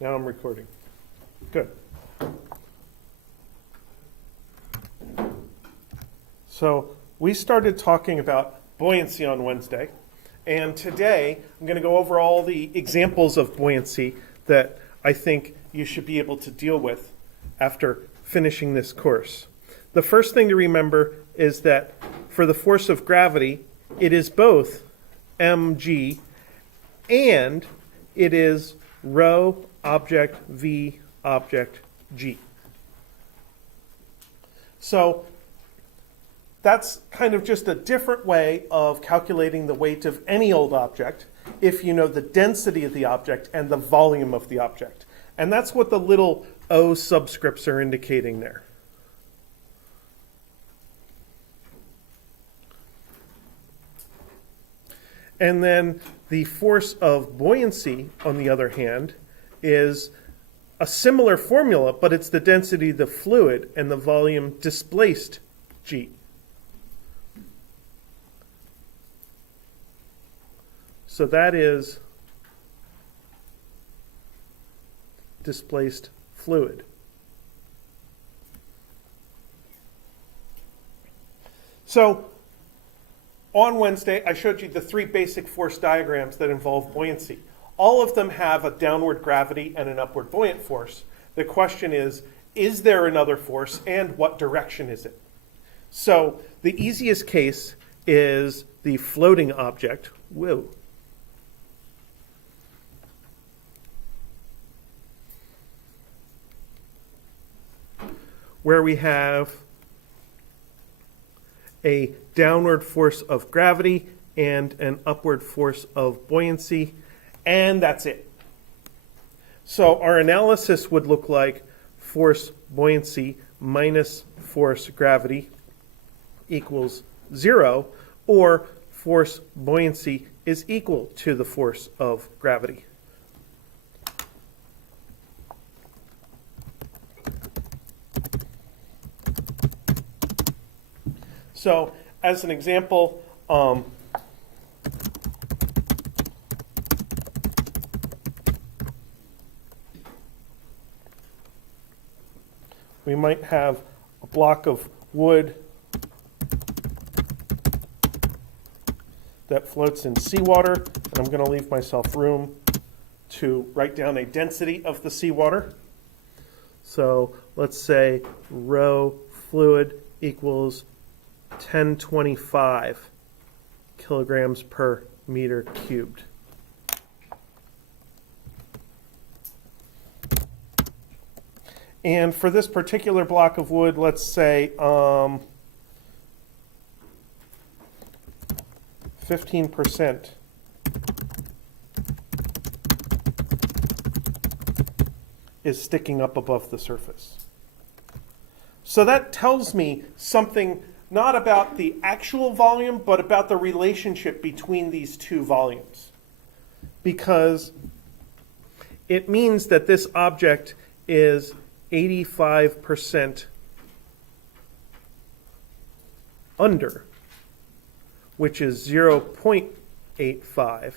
Now I'm recording. Good. So we started talking about buoyancy on Wednesday, and today I'm going to go over all the examples of buoyancy that I think you should be able to deal with after finishing this course. The first thing to remember is that for the force of gravity, it is both mg and it is rho object v object g. So that's kind of just a different way of calculating the weight of any old object if you know the density of the object and the volume of the object. And that's what the little O subscripts are indicating there. And then the force of buoyancy, on the other hand, is a similar formula, but it's the density of the fluid and the volume displaced G. So that is displaced fluid. So on Wednesday, I showed you the three basic force diagrams that involve buoyancy. All of them have a downward gravity and an upward buoyant force. The question is there another force, and what direction is it? So the easiest case is the floating object, where we have a downward force of gravity and an upward force of buoyancy, and that's it. So our analysis would look like force buoyancy minus force gravity equals 0, or force buoyancy is equal to the force of gravity. So as an example, we might have a block of wood that floats in seawater, and I'm going to leave myself room to write down a density of the seawater. So let's say rho fluid equals 1025 kilograms per meter cubed. And for this particular block of wood, let's say 15% is sticking up above the surface. So that tells me something not about the actual volume, but about the relationship between these two volumes. Because it means that this object is 85% under, which is 0.85.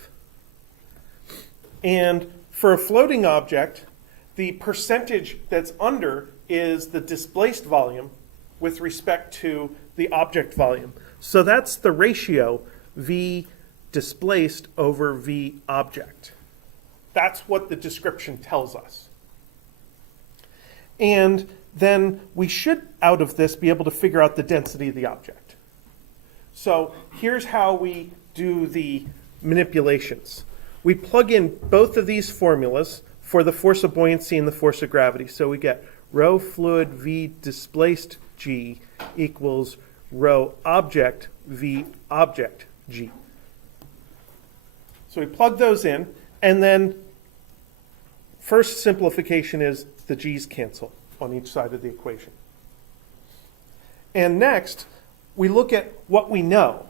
And for a floating object, the percentage that's under is the displaced volume with respect to the object volume. So that's the ratio V displaced over V object. That's what the description tells us. And then we should, out of this, be able to figure out the density of the object. So here's how we do the manipulations. We plug in both of these formulas for the force of buoyancy and the force of gravity. So we get rho fluid V displaced G equals rho object V object G. So we plug those in, and then first simplification is the G's cancel on each side of the equation. And next, we look at what we know,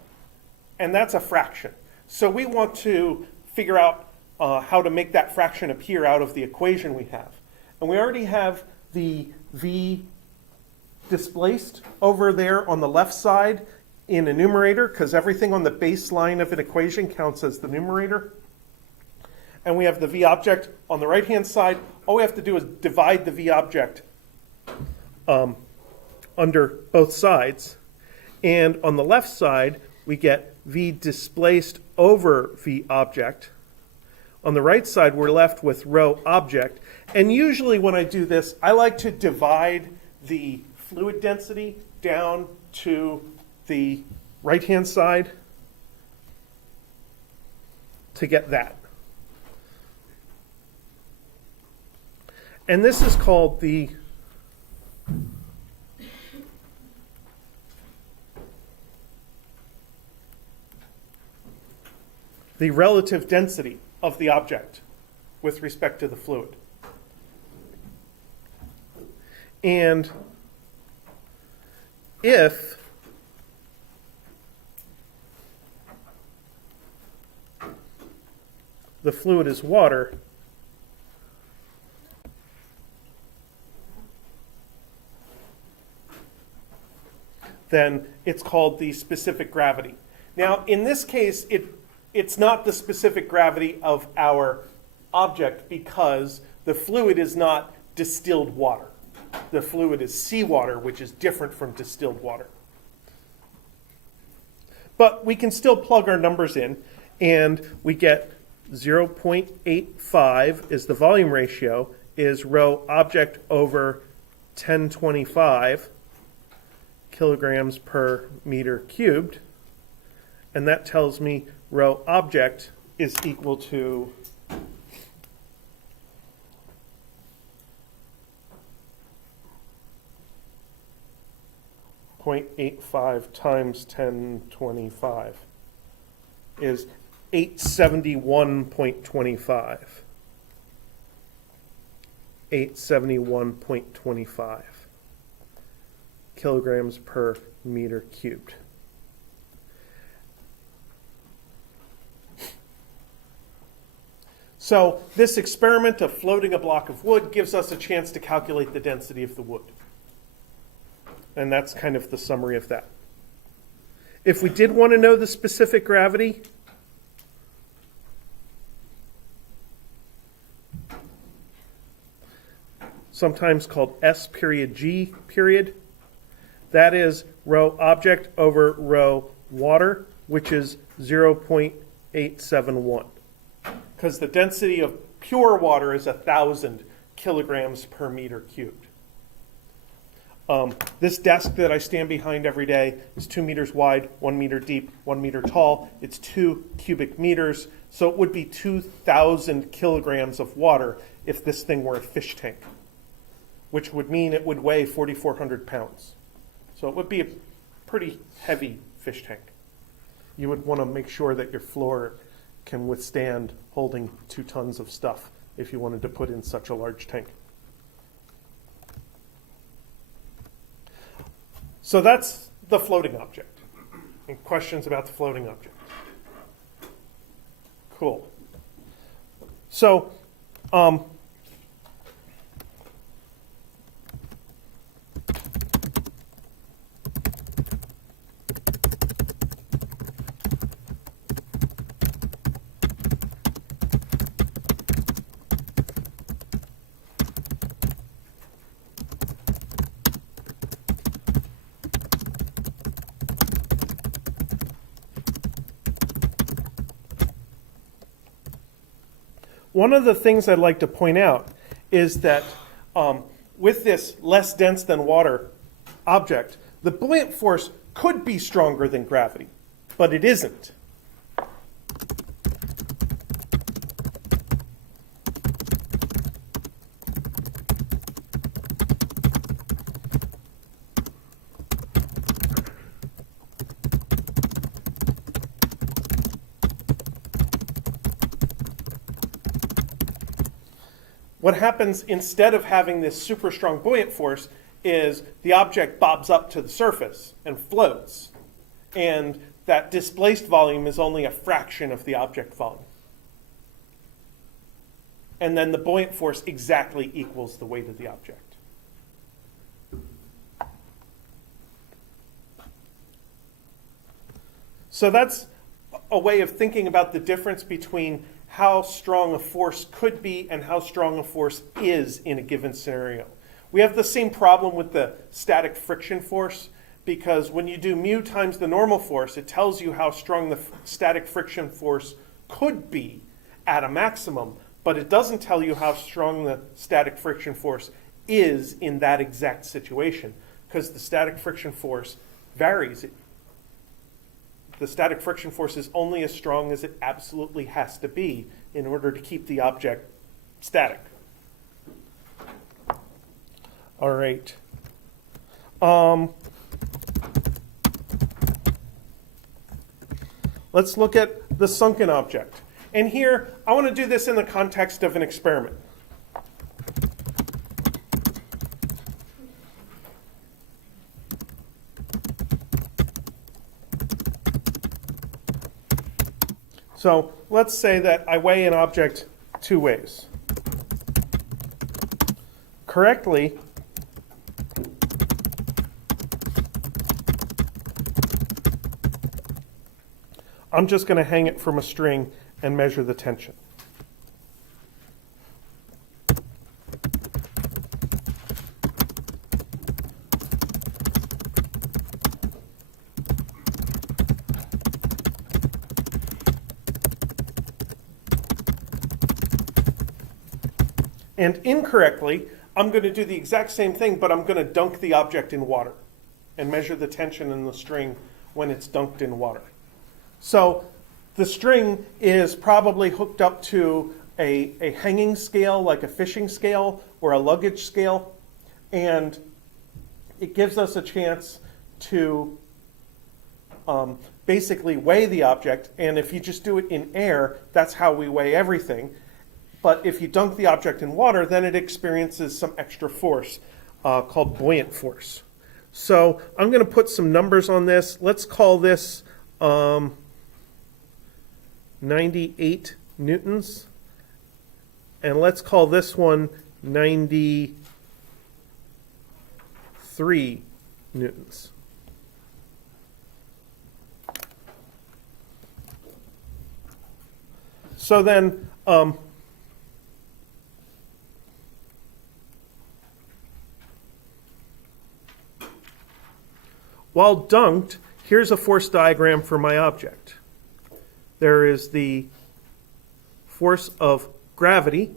and that's a fraction. So we want to figure out how to make that fraction appear out of the equation we have. And we already have the V displaced over there on the left side in a numerator, because everything on the baseline of an equation counts as the numerator. And we have the V object on the right-hand side. all we have to do is divide the V object under both sides. And on the left side, we get V displaced over V object. On the right side, we're left with rho object. And usually when I do this, I like to divide the fluid density down to the right-hand side to get that. And this is called the relative density of the object with respect to the fluid. And if the fluid is water, then it's called the specific gravity. Now, in this case, it's not the specific gravity of our object because the fluid is not distilled water. The fluid is seawater, which is different from distilled water. But we can still plug our numbers in, and we get 0.85 is the volume ratio, is rho object over 1025 kilograms per meter cubed. And that tells me rho object is equal to 0.85 times 1025 is 871.25. 871.25 kilograms per meter cubed. So this experiment of floating a block of wood gives us a chance to calculate the density of the wood. And that's kind of the summary of that. If we did want to know the specific gravity, sometimes called S period G period, that is rho object over rho water, which is 0.871. Because the density of pure water is 1,000 kilograms per meter cubed. This desk that I stand behind every day is 2 meters wide, 1 meter deep, 1 meter tall. It's 2 cubic meters, so it would be 2,000 kilograms of water if this thing were a fish tank, which would mean it would weigh 4,400 pounds. So it would be a pretty heavy fish tank. You would want to make sure that your floor can withstand holding 2 tons of stuff if you wanted to put in such a large tank. So that's the floating object. Any questions about the floating object? Cool. So, one of the things I'd like to point out is that with this less dense than water object, the buoyant force could be stronger than gravity, but it isn't. What happens instead of having this super strong buoyant force is the object bobs up to the surface and floats. And that displaced volume is only a fraction of the object volume. And then the buoyant force exactly equals the weight of the object. So that's a way of thinking about the difference between how strong a force could be and how strong a force is in a given scenario. We have the same problem with the static friction force, because when you do mu times the normal force, it tells you how strong the static friction force could be at a maximum, but it doesn't tell you how strong the static friction force is in that exact situation, because the static friction force varies. The static friction force is only as strong as it absolutely has to be in order to keep the object static. All right. Let's look at the sunken object. And here, I want to do this in the context of an experiment. So let's say that I weigh an object two ways. Correctly, I'm just going to hang it from a string and measure the tension. And incorrectly, I'm going to do the exact same thing, but I'm going to dunk the object in water and measure the tension in the string when it's dunked in water. So the string is probably hooked up to a hanging scale, like a fishing scale or a luggage scale, and it gives us a chance to basically weigh the object. And if you just do it in air, that's how we weigh everything. But if you dunk the object in water, then it experiences some extra force called buoyant force. So I'm going to put some numbers on this. Let's call this 98 newtons. And let's call this one 93 newtons. So then, while dunked, here's a force diagram for my object. There is the force of gravity,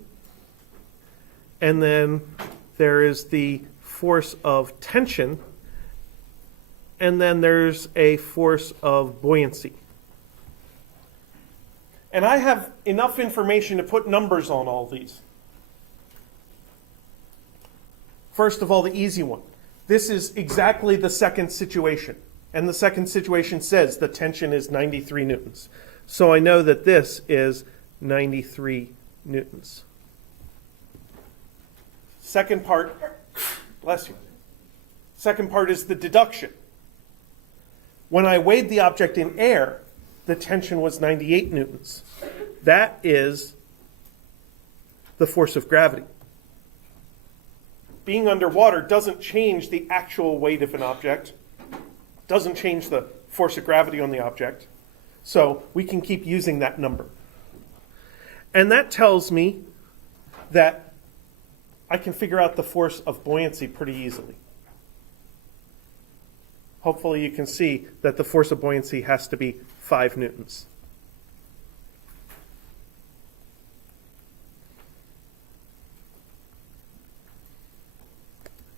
and then there is the force of tension, and then there's a force of buoyancy. And I have enough information to put numbers on all these. First of all, the easy one. This is exactly the second situation. And the second situation says the tension is 93 newtons. So I know that this is 93 newtons. Second part, bless you. Second part is the deduction. When I weighed the object in air, the tension was 98 newtons. That is the force of gravity. Being underwater doesn't change the actual weight of an object, doesn't change the force of gravity on the object, so we can keep using that number. And that tells me that I can figure out the force of buoyancy pretty easily. Hopefully you can see that the force of buoyancy has to be 5 newtons.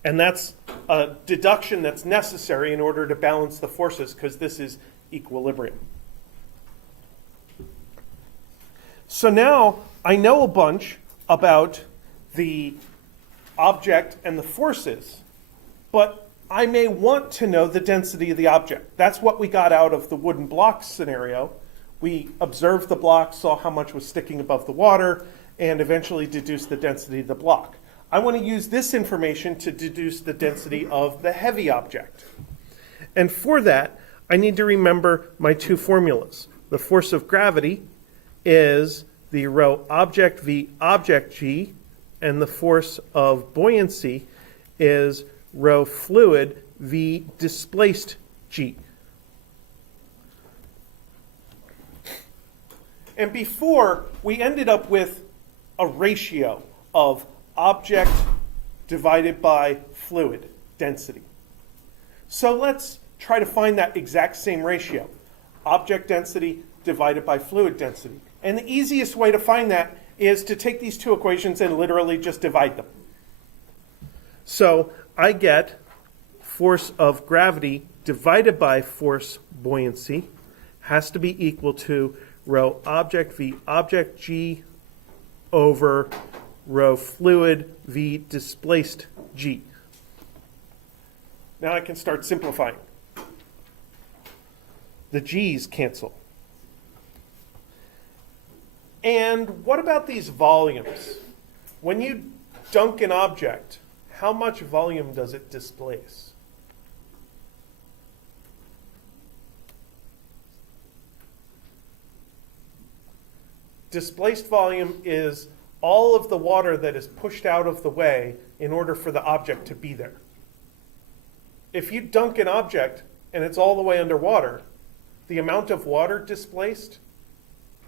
And that's a deduction that's necessary in order to balance the forces, because this is equilibrium. So now I know a bunch about the object and the forces, but I may want to know the density of the object. That's what we got out of the wooden blocks scenario. We observed the block, saw how much was sticking above the water, and eventually deduced the density of the block. I want to use this information to deduce the density of the heavy object. And for that, I need to remember my two formulas. The force of gravity is the rho object v object g, and the force of buoyancy is rho fluid v displaced g. And before, we ended up with a ratio of object divided by fluid density. So let's try to find that exact same ratio. Object density divided by fluid density. And the easiest way to find that is to take these two equations and literally just divide them. So I get force of gravity divided by force buoyancy has to be equal to rho object v object g over rho fluid v displaced g. Now I can start simplifying. The g's cancel. And what about these volumes? When you dunk an object, how much volume does it displace? Displaced volume is all of the water that is pushed out of the way in order for the object to be there. If you dunk an object and it's all the way underwater, the amount of water displaced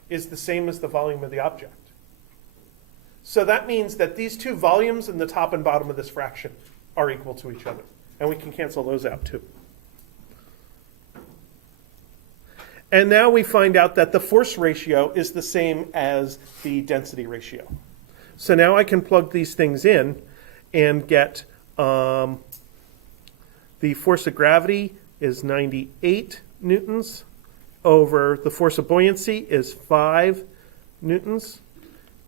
is the same as the volume of the object. So that means that these two volumes in the top and bottom of this fraction are equal to each other. And we can cancel those out too. And now we find out that the force ratio is the same as the density ratio. So now I can plug these things in and get the force of gravity is 98 newtons over the force of buoyancy is 5 newtons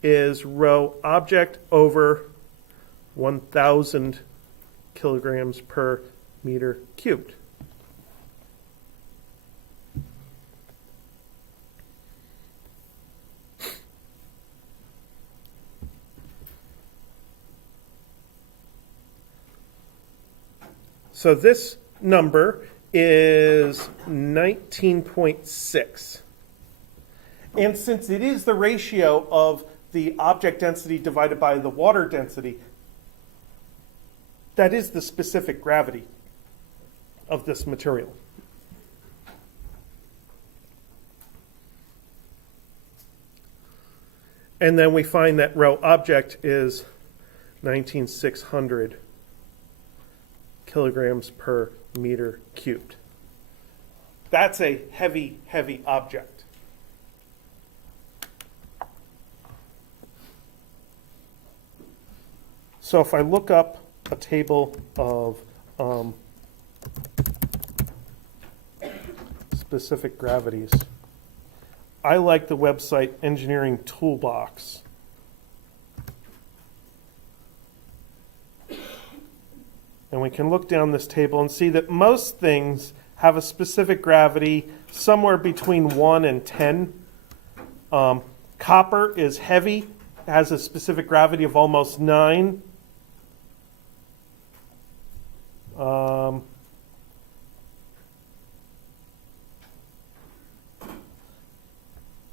is rho object over 1,000 kilograms per meter cubed. So this number is 19.6. And since it is the ratio of the object density divided by the water density, that is the specific gravity of this material. And then we find that rho object is 19,600 kilograms per meter cubed. That's a heavy, heavy object. So if I look up a table of specific gravities, I like the website Engineering Toolbox. And we can look down this table and see that most things have a specific gravity somewhere between 1 and 10. Copper is heavy, has a specific gravity of almost 9.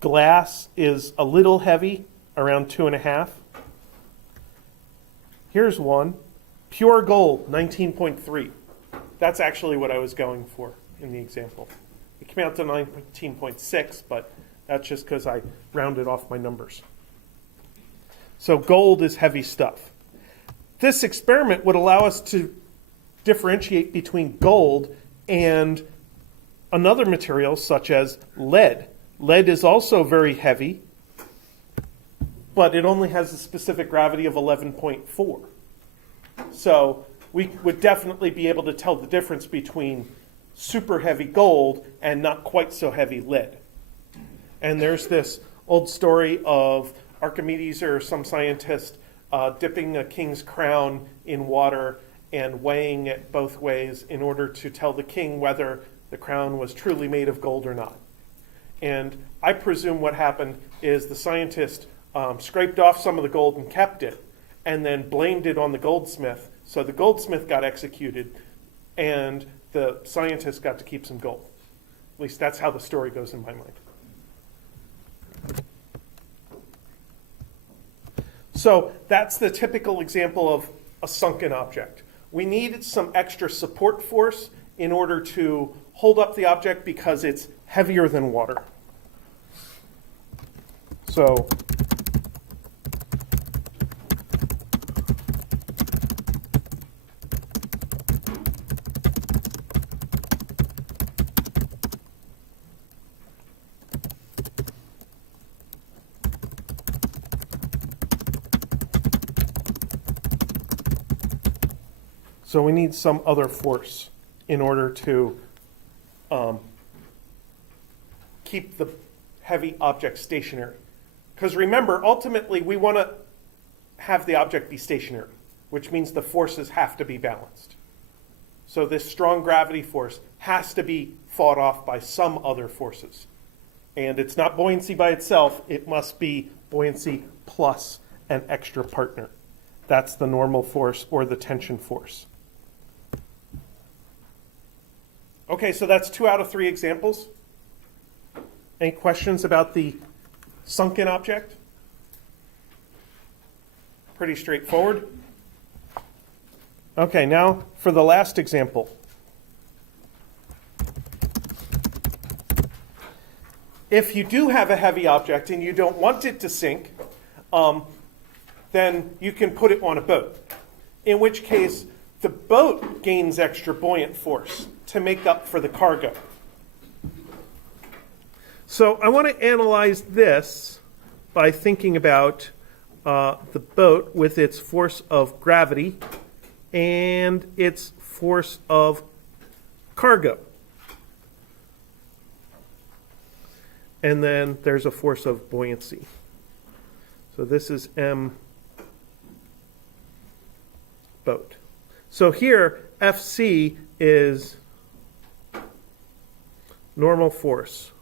Glass is a little heavy, around 2.5. Here's one. Pure gold, 19.3. That's actually what I was going for in the example. It came out to 19.6, but that's just because I rounded off my numbers. So gold is heavy stuff. This experiment would allow us to differentiate between gold and another material such as lead. Lead is also very heavy, but it only has a specific gravity of 11.4. So we would definitely be able to tell the difference between super heavy gold and not quite so heavy lead. And there's this old story of Archimedes or some scientist dipping a king's crown in water and weighing it both ways in order to tell the king whether the crown was truly made of gold or not. And I presume what happened is the scientist scraped off some of the gold and kept it, and then blamed it on the goldsmith. So the goldsmith got executed, and the scientist got to keep some gold. At least that's how the story goes in my mind. So that's the typical example of a sunken object. We need some extra support force in order to hold up the object because it's heavier than water. So we need some other force in order to keep the heavy object stationary. Because remember, ultimately, we want to have the object be stationary, which means the forces have to be balanced. So this strong gravity force has to be fought off by some other forces. And it's not buoyancy by itself. It must be buoyancy plus an extra partner. That's the normal force or the tension force. Okay, so that's 2 out of 3 examples. Any questions about the sunken object? Pretty straightforward. Okay, now for the last example. If you do have a heavy object and you don't want it to sink, then you can put it on a boat, in which case the boat gains extra buoyant force to make up for the cargo. So I want to analyze this by thinking about the boat with its force of gravity and its force of cargo. And then there's a force of buoyancy. So this is M boat. So here, Fc is normal force.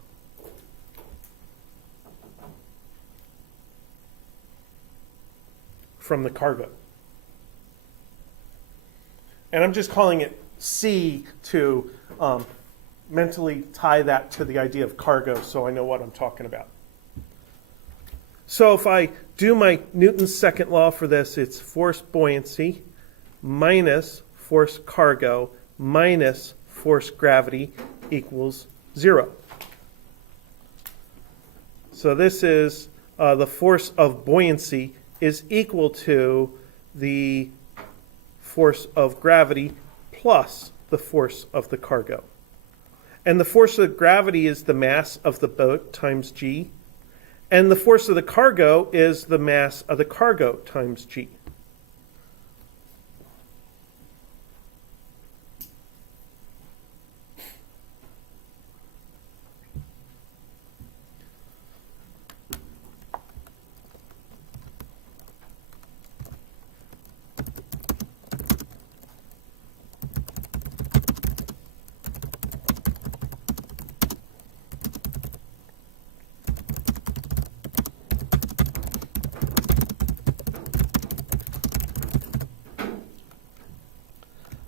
From the cargo. And I'm just calling it C to mentally tie that to the idea of cargo so I know what I'm talking about. So if I do my Newton's second law for this, it's force buoyancy minus force cargo minus force gravity equals 0. So this is the force of buoyancy is equal to the force of gravity plus the force of the cargo. And the force of gravity is the mass of the boat times g. And the force of the cargo is the mass of the cargo times g.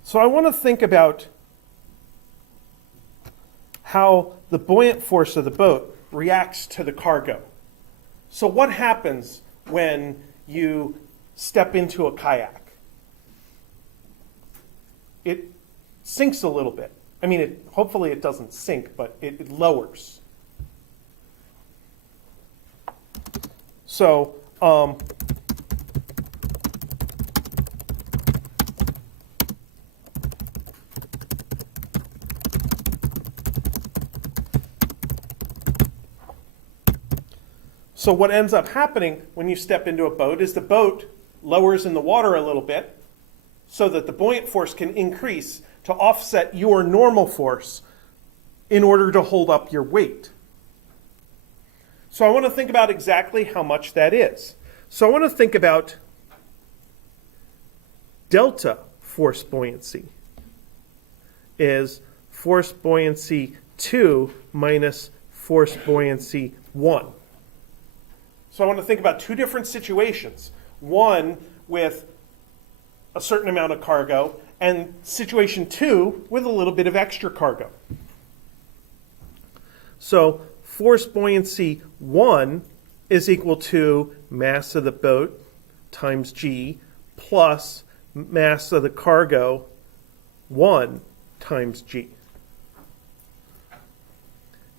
So I want to think about how the buoyant force of the boat reacts to the cargo. So what happens when you step into a kayak? It sinks a little bit. I mean, hopefully it doesn't sink, but it lowers. So So what ends up happening when you step into a boat is the boat lowers in the water a little bit so that the buoyant force can increase to offset your normal force in order to hold up your weight. So I want to think about exactly how much that is. So I want to think about delta force buoyancy is force buoyancy 2 minus force buoyancy 1. So I want to think about 2 different situations. One with a certain amount of cargo, and situation 2 with a little bit of extra cargo. So force buoyancy 1 is equal to mass of the boat times g plus mass of the cargo 1 times g.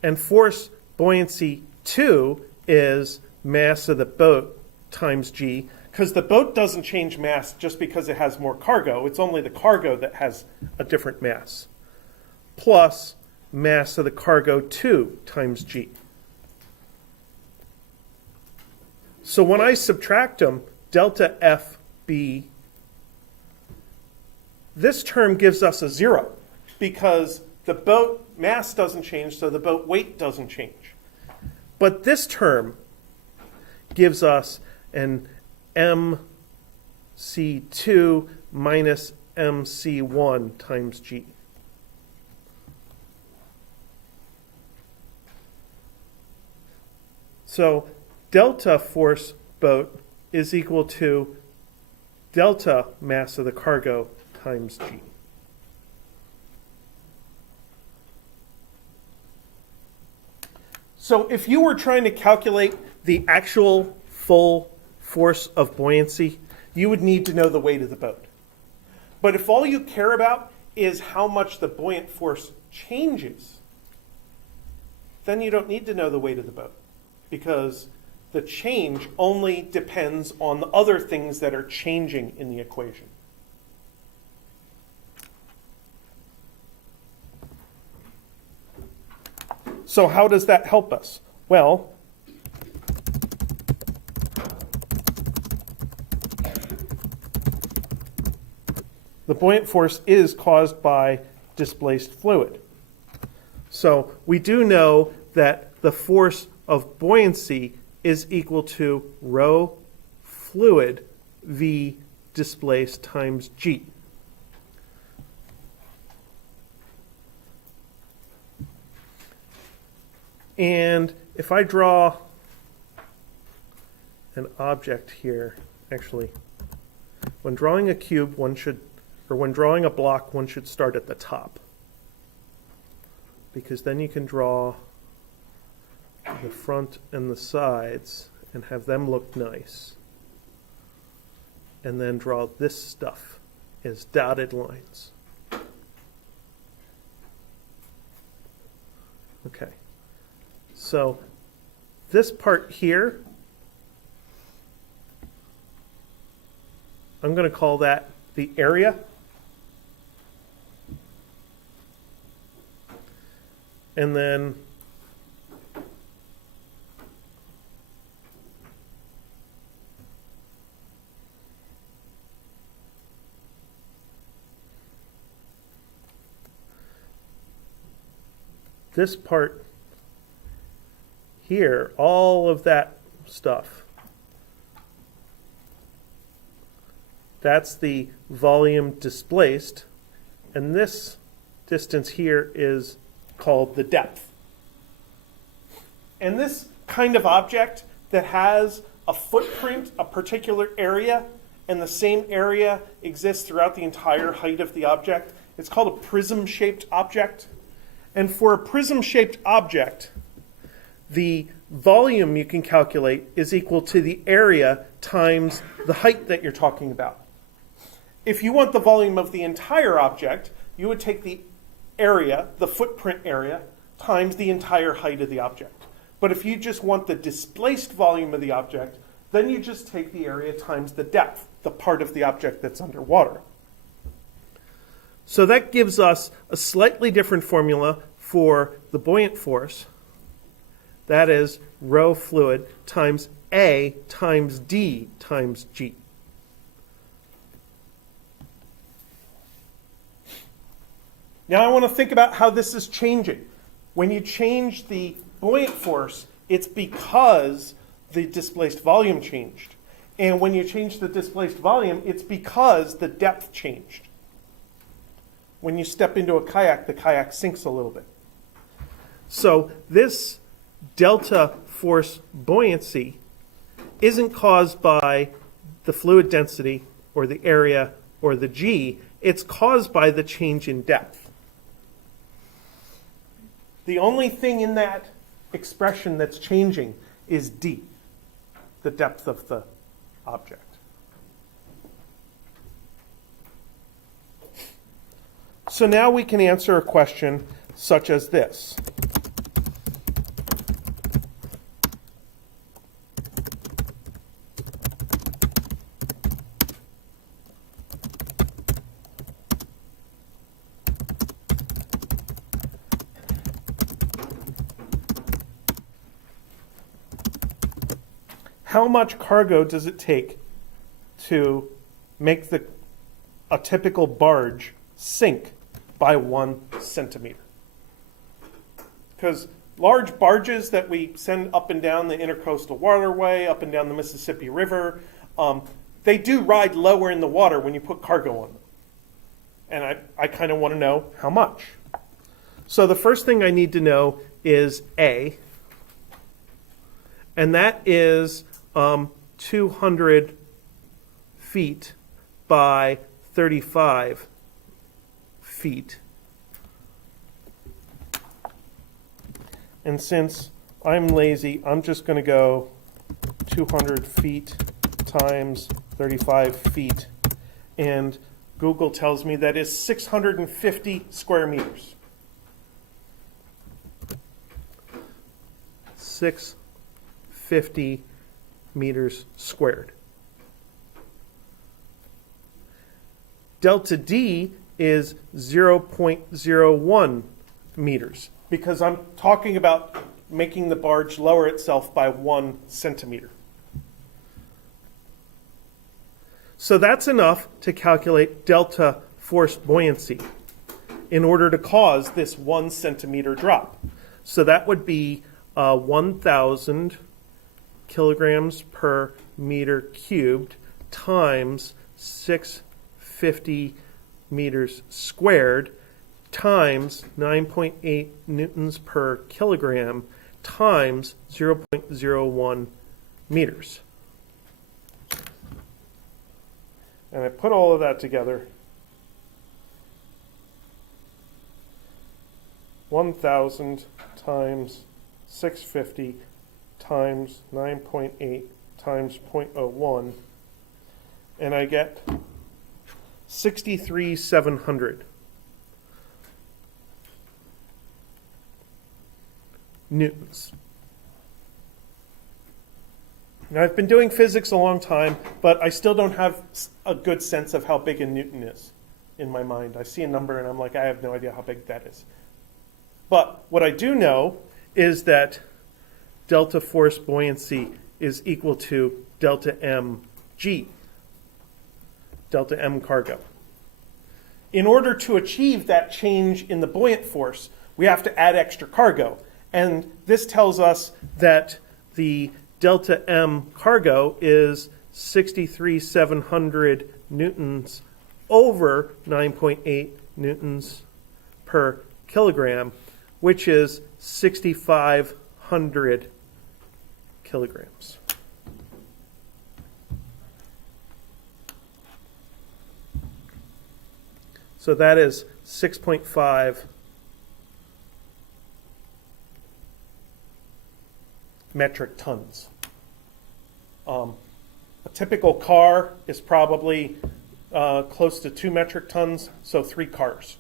And force buoyancy 2 is mass of the boat times g, because the boat doesn't change mass just because it has more cargo. It's only the cargo that has a different mass, plus mass of the cargo 2 times g. So when I subtract them, delta FB, this term gives us a 0 because the boat mass doesn't change, so the boat weight doesn't change. But this term gives us an MC2 minus MC1 times G. So delta force boat is equal to delta mass of the cargo times G. So if you were trying to calculate the actual full force of buoyancy, you would need to know the weight of the boat. But if all you care about is how much the buoyant force changes, then you don't need to know the weight of the boat, because the change only depends on the other things that are changing in the equation. So how does that help us? Well, the buoyant force is caused by displaced fluid. So we do know that the force of buoyancy is equal to rho fluid v displaced times g. And if I draw an object here, actually, when drawing a cube, when drawing a block, one should start at the top, because then you can draw the front and the sides and have them look nice. And then draw this stuff as dotted lines. Okay. So this part here, I'm going to call that the area. And then this part here, all of that stuff, that's the volume displaced, and this distance here is called the depth. And this kind of object that has a footprint, a particular area, and the same area exists throughout the entire height of the object, it's called a prism-shaped object. And for a prism-shaped object, the volume you can calculate is equal to the area times the height that you're talking about. If you want the volume of the entire object, you would take the area, the footprint area, times the entire height of the object. But if you just want the displaced volume of the object, then you just take the area times the depth, the part of the object that's underwater. So that gives us a slightly different formula for the buoyant force. That is rho fluid times A times D times G. Now I want to think about how this is changing. When you change the buoyant force, it's because the displaced volume changed. And when you change the displaced volume, it's because the depth changed. When you step into a kayak, the kayak sinks a little bit. So this delta force buoyancy isn't caused by the fluid density or the area or the G. It's caused by the change in depth. The only thing in that expression that's changing is D, the depth of the object. So now we can answer a question such as this. how much cargo does it take to make a typical barge sink by 1 centimeter? Because large barges that we send up and down the intercoastal waterway, up and down the Mississippi River, they do ride lower in the water when you put cargo on them. And I kind of want to know how much. So the first thing I need to know is A, and that is 200 feet by 35 feet. And since I'm lazy, I'm just going to go 200 feet times 35 feet. And Google tells me that is 650 square meters. 650 meters squared. Delta D is 0.01 meters because I'm talking about making the barge lower itself by 1 centimeter. So that's enough to calculate delta force buoyancy in order to cause this 1 centimeter drop. So that would be 1,000 kilograms per meter cubed times 650 meters squared times 9.8 newtons per kilogram times 0.01 meters. And I put all of that together. 1,000 times 650 times 9.8 times 0.01, and I get 63,700 newtons. Now, I've been doing physics a long time, but I still don't have a good sense of how big a newton is in my mind. I see a number and I'm like, I have no idea how big that is. But what I do know is that delta force buoyancy is equal to delta mg, delta m cargo. In order to achieve that change in the buoyant force, we have to add extra cargo. And this tells us that the delta M cargo is 63,700 newtons over 9.8 newtons per kilogram, which is 6,500 kilograms. So that is 6.5 metric tons. A typical car is probably close to 2 metric tons, so 3 cars.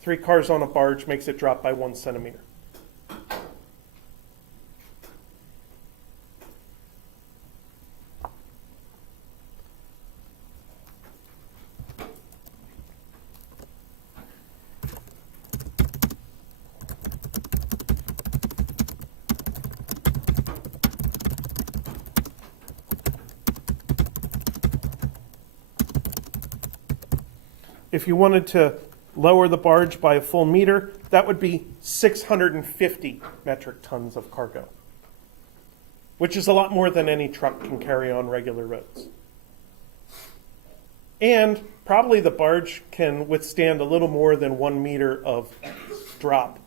3 cars on a barge makes it drop by 1 centimeter. If you wanted to lower the barge by a full meter, that would be 650 metric tons of cargo, which is a lot more than any truck can carry on regular roads. And probably the barge can withstand a little more than 1 meter of drop.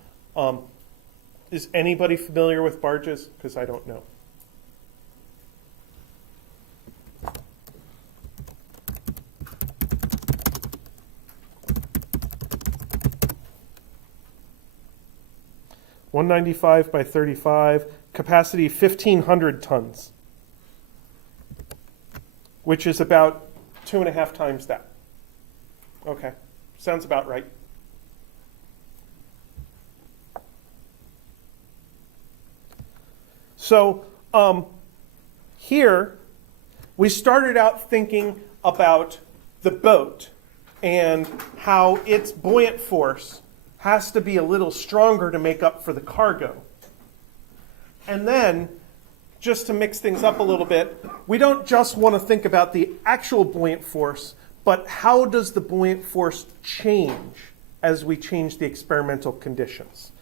Is anybody familiar with barges? Because I don't know. (195 by 35), capacity 1,500 tons, which is about 2.5 times that. Okay, sounds about right. So here we started out thinking about the boat and how its buoyant force has to be a little stronger to make up for the cargo. And then just to mix things up a little bit, we don't just want to think about the actual buoyant force, but how does the buoyant force change as we change the experimental conditions?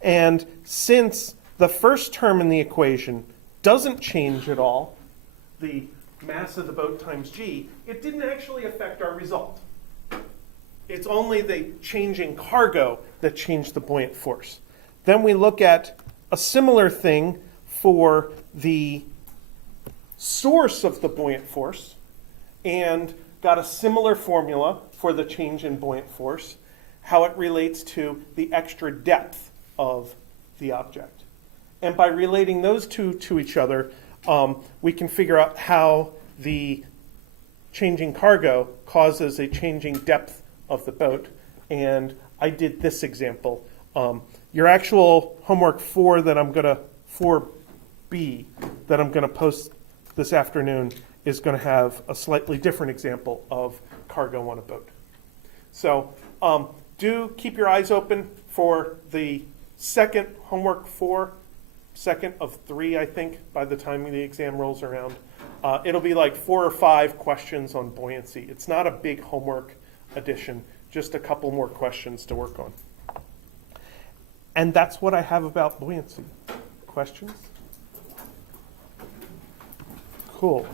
And since the first term in the equation doesn't change at all, the mass of the boat times g, it didn't actually affect our result. It's only the changing cargo that changed the buoyant force. Then we look at a similar thing for the source of the buoyant force and got a similar formula for the change in buoyant force, how it relates to the extra depth of the object. And by relating those two to each other, we can figure out how the changing cargo causes a changing depth of the boat. And I did this example. Your actual homework 4B that I'm going to post this afternoon is going to have a slightly different example of cargo on a boat. So do keep your eyes open for the second homework 4, second of 3, I think, by the time the exam rolls around. It'll be like 4 or 5 questions on buoyancy. It's not a big homework addition, just a couple more questions to work on. And that's what I have about buoyancy. Questions? Cool.